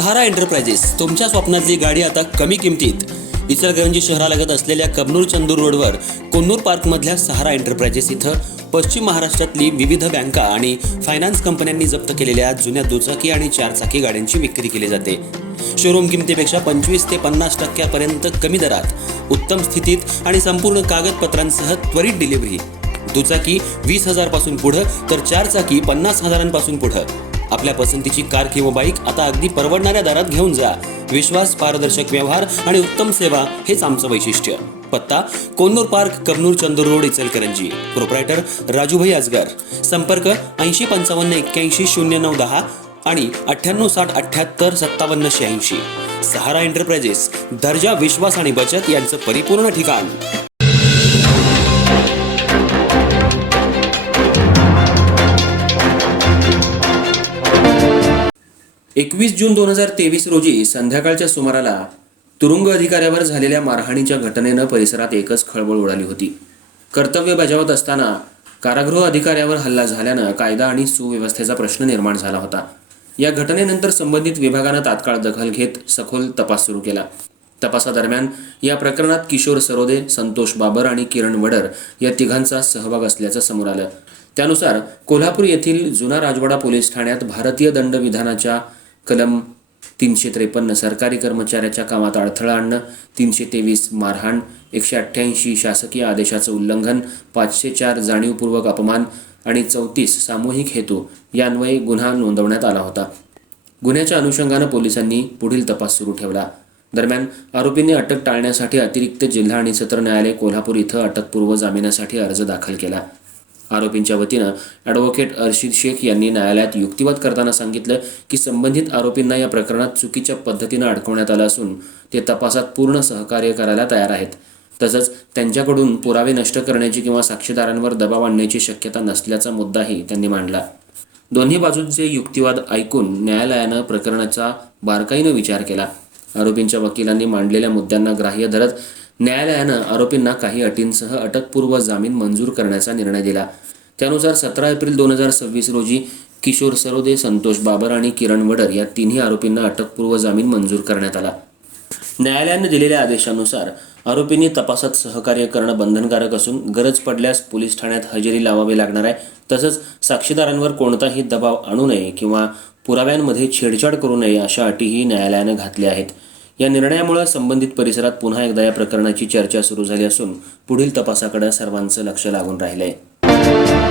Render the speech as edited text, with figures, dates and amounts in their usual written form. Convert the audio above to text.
सहारा enterprises तुमच्या स्वप्नातली गाडी आता कमी किमतीत. इचलकरंजी शहरालगत असलेल्या कबनूर चंदूर रोडवर कोन्नूर पार्कमधल्या सहारा एंटरप्राइजेस इथं पश्चिम महाराष्ट्रातली विविध बँका आणि फायनान्स कंपन्यांनी जप्त केलेल्या जुन्या दुचाकी आणि चारचाकी गाड्यांची विक्री केली जाते. शोरूम किमतीपेक्षा 25 ते 50% कमी दरात, उत्तम स्थितीत आणि संपूर्ण कागदपत्रांसह त्वरित डिलिव्हरी. दुचाकी 20,000 पासून पुढे तर चारचाकी 50,000 पुढे. आपल्या पसंतीची कार किंवा बाईक आता अगदी परवडणाऱ्या दरात घेऊन जा. विश्वास, पारदर्शक व्यवहार आणि उत्तम सेवा हेच आमचं वैशिष्ट्य. पत्ता Konnur park, Kabnur Chandur road, Ichalkaranji. Proprietor Rajubhai Ajgar. संपर्क 8055810910 आणि 9860785786. सहारा एंटरप्राइजेस, दर्जा, विश्वास आणि बचत यांचं परिपूर्ण ठिकाण. 21 जून 2023 रोजी संध्याकाळच्या सुमाराला तुरुंग अधिकाऱ्यावर झालेल्या मारहाणीच्या घटनेनं परिसरात एकच खळबळ उडाली होती. कर्तव्य बजावत असताना कारागृह अधिकाऱ्यावर हल्ला झाल्यानं कायदा आणि सुव्यवस्थेचा प्रश्न निर्माण झाला होता. या घटनेनंतर संबंधित विभागानं तात्काळ दखल घेत सखोल तपास सुरू केला. तपासादरम्यान या प्रकरणात किशोर सरोदे, संतोष बाबर आणि किरण वडर या तिघांचा सहभाग असल्याचं समोर आलं. त्यानुसार कोल्हापूर येथील जुना राजवाडा पोलीस ठाण्यात भारतीय दंडविधानाच्या कलम 353 सरकारी कर्मचाऱ्याच्या कामात अडथळा आणणं, 323 मारहाण, 188 शासकीय आदेशाचं उल्लंघन, 504 जाणीवपूर्वक अपमान आणि 34 सामूहिक हेतू यान्वये गुन्हा नोंदवण्यात आला होता. गुन्ह्याच्या अनुषंगानं पोलिसांनी पुढील तपास सुरू ठेवला. दरम्यान आरोपींनी अटक टाळण्यासाठी अतिरिक्त जिल्हा आणि सत्र न्यायालय कोल्हापूर इथं अटकपूर्व जामिनासाठी अर्ज दाखल केला. आरोपींच्या वतीनं ॲडव्होकेट अर्शिद शेख यांनी न्यायालयात युक्तिवाद करताना सांगितलं की संबंधित आरोपींना या प्रकरणात चुकीच्या पद्धतीनं अडकवण्यात आलं असून ते तपासात पूर्ण सहकार्य करायला तयार आहेत. तसंच त्यांच्याकडून पुरावे नष्ट करण्याची किंवा साक्षीदारांवर दबाव आणण्याची शक्यता नसल्याचा मुद्दाही त्यांनी मांडला. दोन्ही बाजूंचे युक्तिवाद ऐकून न्यायालयानं प्रकरणाचा बारकाईनं विचार केला. आरोपींच्या वकिलांनी मांडलेल्या मुद्द्यांना ग्राह्य धरत न्यायालयानं आरोपींना काही अटींसह अटकपूर्व जामीन मंजूर करण्याचा निर्णय दिला. त्यानुसार 17 एप्रिल 2026 रोजी किशोर सरोदे, संतोष बाबर आणि किरण वडर या तिन्ही आरोपींना अटकपूर्व जामीन मंजूर करण्यात आला. न्यायालयानं दिलेल्या आदेशानुसार आरोपींनी तपासात सहकार्य करणं बंधनकारक असून गरज पडल्यास पोलीस ठाण्यात हजेरी लावावी लागणार आहे. तसंच साक्षीदारांवर कोणताही दबाव आणू नये किंवा पुराव्यांमध्ये छेडछाड करू नये अशा अटीही न्यायालयानं घातल्या आहेत. या निर्णयामुळे संबंधित परिसरात पुन्हा एकदा या प्रकरणाची चर्चा सुरू झाली असून पुढील तपासाकडे सर्वांचं लक्ष लागून राहिलंय.